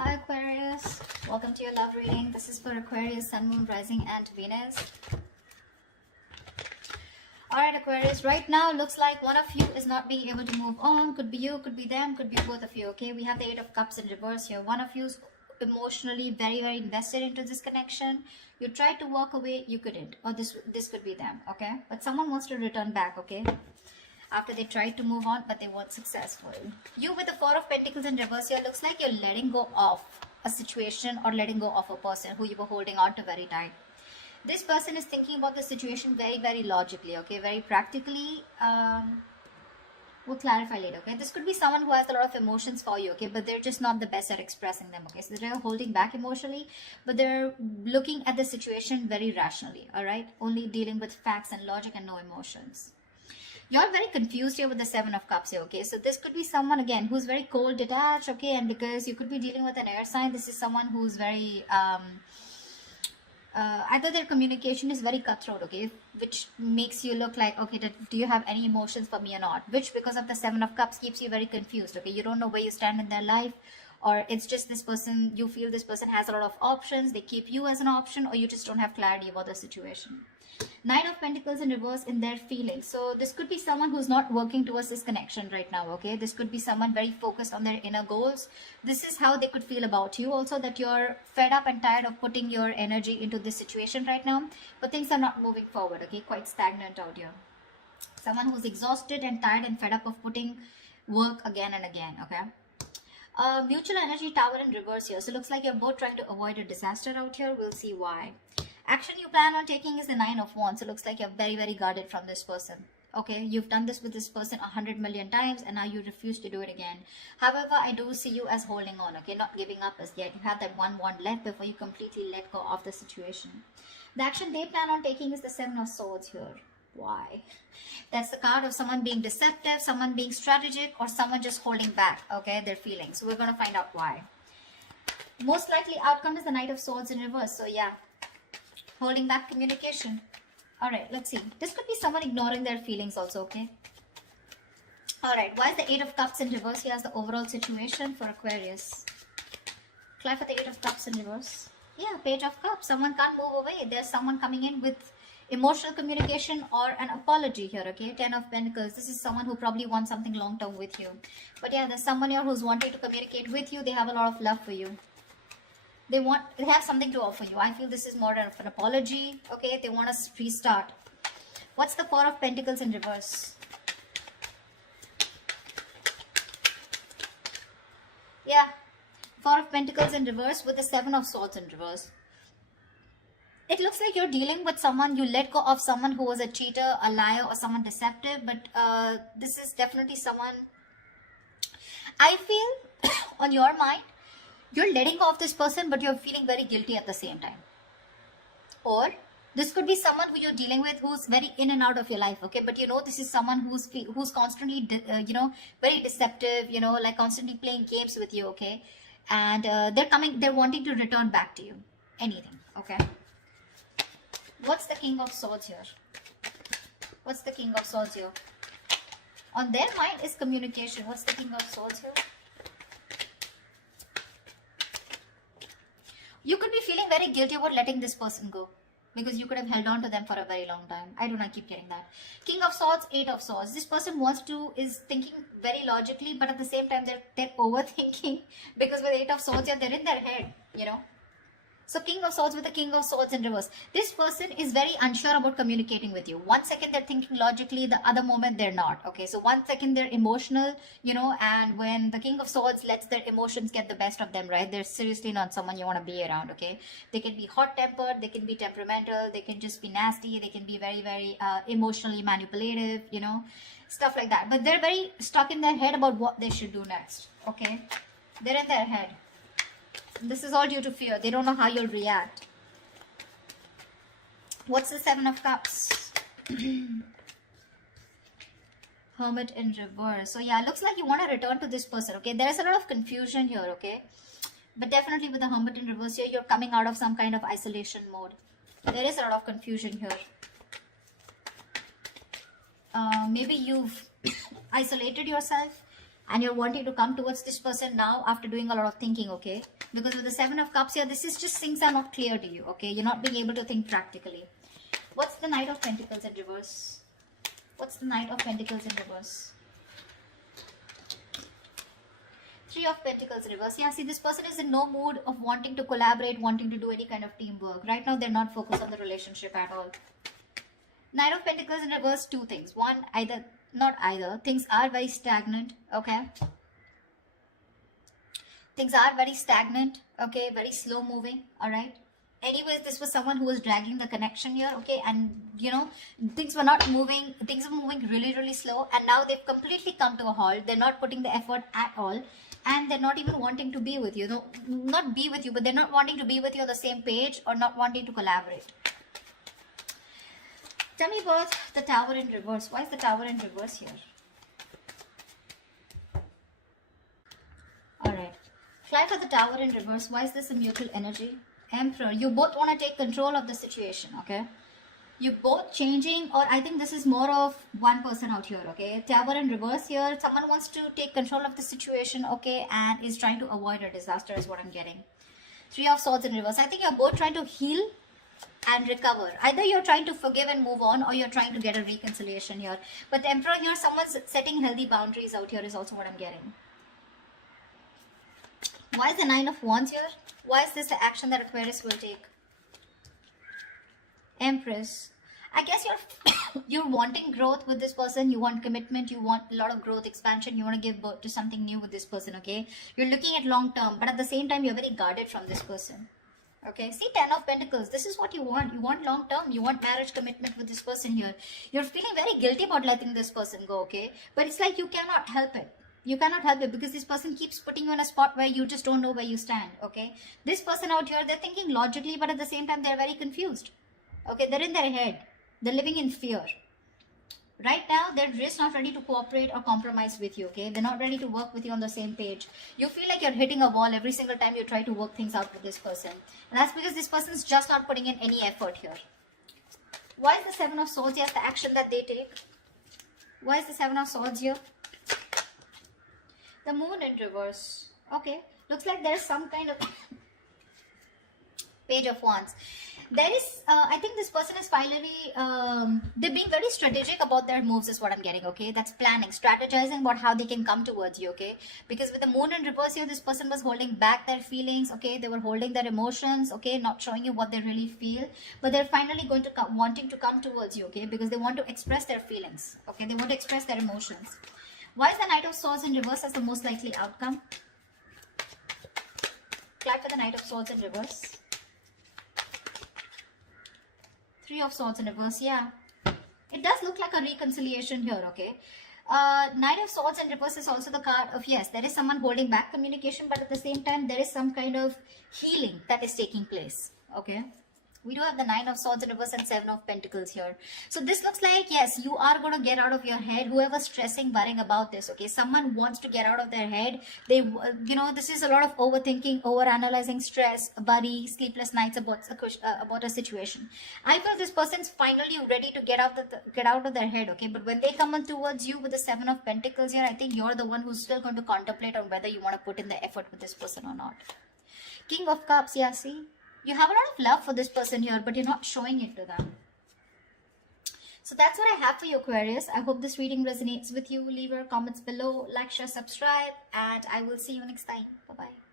Hi Aquarius, welcome to your love reading. This is for Aquarius, Sun, Moon, Rising and Venus. Alright Aquarius, right now looks like one of you is not being able to move on. Could be you, could be them, could be both of you, okay? We have the Eight of Cups in reverse here. One of you is emotionally very invested into this connection. You tried to walk away, you couldn't. Or this could be them, okay? But someone wants to return back, okay? After they tried to move on, but they weren't successful. You with the Four of Pentacles in reverse here, looks like you're letting go of a situation or letting go of a person who you were holding on to very tight. This person is thinking about the situation very logically, okay, very practically. We'll clarify later, okay? This could be someone who has a lot of emotions for you, okay, but they're just not the best at expressing them, okay? So they're holding back emotionally, but they're looking at the situation very rationally, all right? Only dealing with facts and logic and no emotions. You're very confused here with the Seven of Cups here, okay? So this could be someone, again, who's very cold, detached, okay? And because you could be dealing with an air sign, this is someone who's very, either their communication is very cutthroat, okay? Which makes you look like, okay, do you have any emotions for me or not? Which, because of the Seven of Cups, keeps you very confused, okay? You don't know where you stand in their life, or it's just this person, you feel this person has a lot of options, they keep you as an option, or you just don't have clarity about the situation. Nine of Pentacles in reverse in their feelings. So this could be someone who's not working towards this connection right now, okay? This could be someone very focused on their inner goals. This is how they could feel about you also, that you're fed up and tired of putting your energy into this situation right now, but things are not moving forward, okay? Quite stagnant out here. Someone who's exhausted and tired and fed up of putting work again and again, okay? Mutual energy tower in reverse here. So it looks like you're both trying to avoid a disaster out here. We'll see why. Action you plan on taking is the Nine of Wands. So it looks like you're very guarded from this person. Okay, you've done this with this person 100 million times and now you refuse to do it again. However, I do see you as holding on, okay, not giving up as yet. You have that one wand left before you completely let go of the situation. The action they plan on taking is the Seven of Swords here. Why? That's the card of someone being deceptive, someone being strategic, or someone just holding back, okay, their feelings. So we're going to find out why. Most likely outcome is the Knight of Swords in reverse. So yeah, holding back communication. Alright, let's see. This could be someone ignoring their feelings also, okay? Alright, why is the Eight of Cups in reverse? Here's the overall situation for Aquarius. Clap for the Eight of Cups in reverse. Yeah, Page of Cups. Someone can't move away. There's someone coming in with emotional communication or an apology here, okay? Ten of Pentacles. This is someone who probably wants something long-term with you. But yeah, there's someone here who's wanting to communicate with you. They have a lot of love for you. They have something to offer you. I feel this is more of an apology, okay? They want to restart. What's the Four of Pentacles in reverse? Yeah, Four of Pentacles in reverse with the Seven of Swords in reverse. It looks like you're dealing with someone, you let go of someone who was a cheater, a liar, or someone deceptive. But this is definitely someone, I feel, on your mind, you're letting go of this person, but you're feeling very guilty at the same time. Or this could be someone who you're dealing with who's very in and out of your life, okay? But you know, this is someone who's constantly, very deceptive, like constantly playing games with you, okay? And they're wanting to return back to you. Anything, okay? What's the King of Swords here? What's the King of Swords here? On their mind is communication. What's the King of Swords here? You could be feeling very guilty about letting this person go because you could have held on to them for a very long time. I don't know, I keep getting that. King of Swords, Eight of Swords. This person is thinking very logically, but at the same time, they're overthinking because with Eight of Swords, they're in their head, So King of Swords with the King of Swords in reverse. This person is very unsure about communicating with you. One second they're thinking logically, the other moment they're not. Okay, so one second they're emotional, and when the King of Swords lets their emotions get the best of them, right? They're seriously not someone you want to be around, okay? They can be hot-tempered, they can be temperamental, they can just be nasty, they can be very emotionally manipulative, stuff like that. But they're very stuck in their head about what they should do next, okay? They're in their head. This is all due to fear. They don't know how you'll react. What's the Seven of Cups? Hermit in reverse. So yeah, looks like you want to return to this person, okay? There is a lot of confusion here, okay? But definitely with the Hermit in reverse here, you're coming out of some kind of isolation mode. There is a lot of confusion here. Maybe you've isolated yourself. and you're wanting to come towards this person now after doing a lot of thinking, okay? Because with the Seven of Cups here, this is just things are not clear to you, okay? You're not being able to think practically. What's the Knight of Pentacles in reverse? What's the Knight of Pentacles in reverse? Three of Pentacles in reverse. Yeah, see, this person is in no mood of wanting to collaborate, wanting to do any kind of teamwork. Right now, they're not focused on the relationship at all. Knight of Pentacles in reverse, two things. One, things are very stagnant, okay? Things are very stagnant, okay? Very slow moving, all right? Anyways, this was someone who was dragging the connection here, okay? And, you know, things were not moving. Things were moving really, really slow. And now they've completely come to a halt. They're not putting the effort at all. And they're not even wanting to be with you. No, not be with you, but they're not wanting to be with you on the same page or not wanting to collaborate. Tell me about the Tower in reverse. Why is the Tower in reverse here? Alright. Fly for the Tower in reverse. Why is this a mutual energy? Emperor. You both want to take control of the situation, okay? You both changing, or I think this is more of one person out here, okay? Tower in reverse here. Someone wants to take control of the situation, okay? And is trying to avoid a disaster is what I'm getting. Three of Swords in reverse. I think you're both trying to heal and recover. Either you're trying to forgive and move on, or you're trying to get a reconciliation here. But the Emperor here, someone's setting healthy boundaries out here is also what I'm getting. Why is the Nine of Wands here? Why is this the action that Aquarius will take? Empress. I guess you're wanting growth with this person. You want commitment. You want a lot of growth, expansion. You want to give birth to something new with this person, okay? You're looking at long term, but at the same time, you're very guarded from this person. Okay, see, 10 of Pentacles. This is what you want. You want long term. You want marriage commitment with this person here. You're feeling very guilty about letting this person go, okay? But it's like you cannot help it. You cannot help it because this person keeps putting you in a spot where you just don't know where you stand, okay? This person out here, they're thinking logically, but at the same time, they're very confused. Okay, they're in their head. They're living in fear. Right now, they're just not ready to cooperate or compromise with you, okay? They're not ready to work with you on the same page. You feel like you're hitting a wall every single time you try to work things out with this person. And that's because this person's just not putting in any effort here. Why is the Seven of Swords here? The action that they take. Why is the Seven of Swords here? The Moon in reverse. Okay, looks like there's some kind of Page of Wands. There is, I think this person is finally, they're being very strategic about their moves is what I'm getting, okay? That's planning, strategizing about how they can come towards you, okay? Because with the Moon in reverse here, this person was holding back their feelings, okay? They were holding their emotions, okay? Not showing you what they really feel. But they're finally going to come, wanting to come towards you, okay? Because they want to express their feelings, okay? They want to express their emotions. Why is the Knight of Swords in reverse as the most likely outcome? Clap for the Knight of Swords in reverse. Three of Swords in reverse, yeah. It does look like a reconciliation here, okay? Knight of Swords in reverse is also the card of, yes, there is someone holding back communication, but at the same time, there is some kind of healing that is taking place, okay? We do have the Nine of Swords in reverse and Seven of Pentacles here. So this looks like, yes, you are going to get out of your head. Whoever's stressing, worrying about this, okay? Someone wants to get out of their head. They, you know, this is a lot of overthinking, overanalyzing, stress, worry, sleepless nights about a situation. I feel this person's finally ready to get out of their head, okay? But when they come on towards you with the Seven of Pentacles here, I think you're the one who's still going to contemplate on whether you want to put in the effort with this person or not. King of Cups, yeah, see? You have a lot of love for this person here, but you're not showing it to them. So that's what I have for you, Aquarius. I hope this reading resonates with you. Leave your comments below, like, share, subscribe, and I will see you next time. Bye-bye.